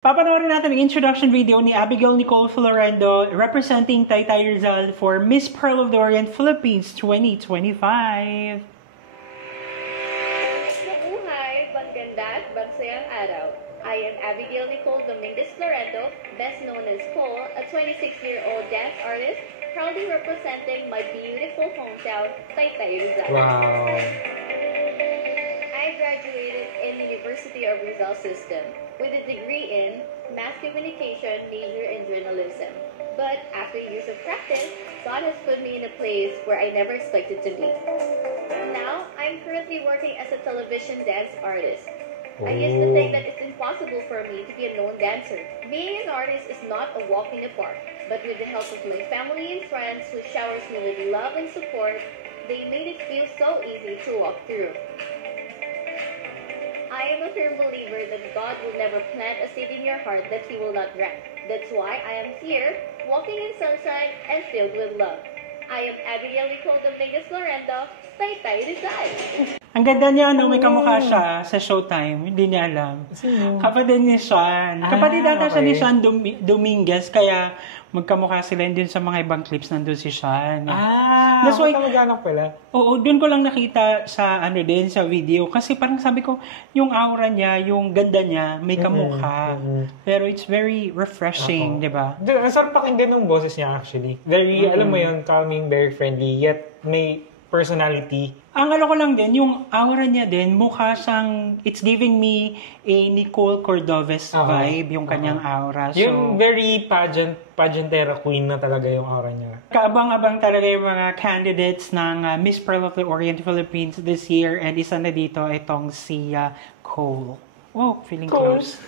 Papanoorin natin ang introduction video ni Abigail Nicole Florendo representing Taytay Rizal for Miss Pearl of the Orient Philippines 2025. Mabuhay, pangganda at bansayang araw. I am Abigail Nicole Dominguez Florendo, best known as Cole, a 26-year-old dance artist proudly representing my beautiful hometown, Taytay Rizal. Wow. I graduated in the University of Rizal System with a degree in Mass Communication, major in journalism. But after years of practice, God has put me in a place where I never expected to be. Now, I'm currently working as a television dance artist. I used to think that it's impossible for me to be a known dancer. Being an artist is not a walk in the park, but with the help of my family and friends who showers me with love and support, they made it feel so easy to walk through. I am a firm believer that God will never plant a seed in your heart that He will not grant. That's why I am here, walking in sunshine and filled with love. I am Abigail Nicole Dominguez Florendo, Taytay Rizal. Ang ganda niya, no? May kamukha siya sa Showtime. Hindi niya alam. Sino? Kapatid ni Sean. Kapatid ata siya ni okay. Sean Dominguez, kaya magkamukha sila din sa mga ibang clips nandun si Sean. That's why kamag-anak pala. Oo, doon ko lang nakita sa din sa video. Kasi parang sabi ko, yung aura niya, yung ganda niya, may kamukha. Pero it's very refreshing, di ba? Ang sarap pakinggan ng boses niya actually. Very, alam mo yun, calming, very friendly, yet may personality. Ang ko lang din, yung aura niya din, mukha siyang, it's giving me a Nicole Cordoves vibe, yung kanyang aura. So, yung very pageantera queen na talaga yung aura niya. Kaabang-abang talaga yung mga candidates ng Miss Pearl of the Orient Philippines this year, and isa na dito itong si Cole. Wow, feeling close.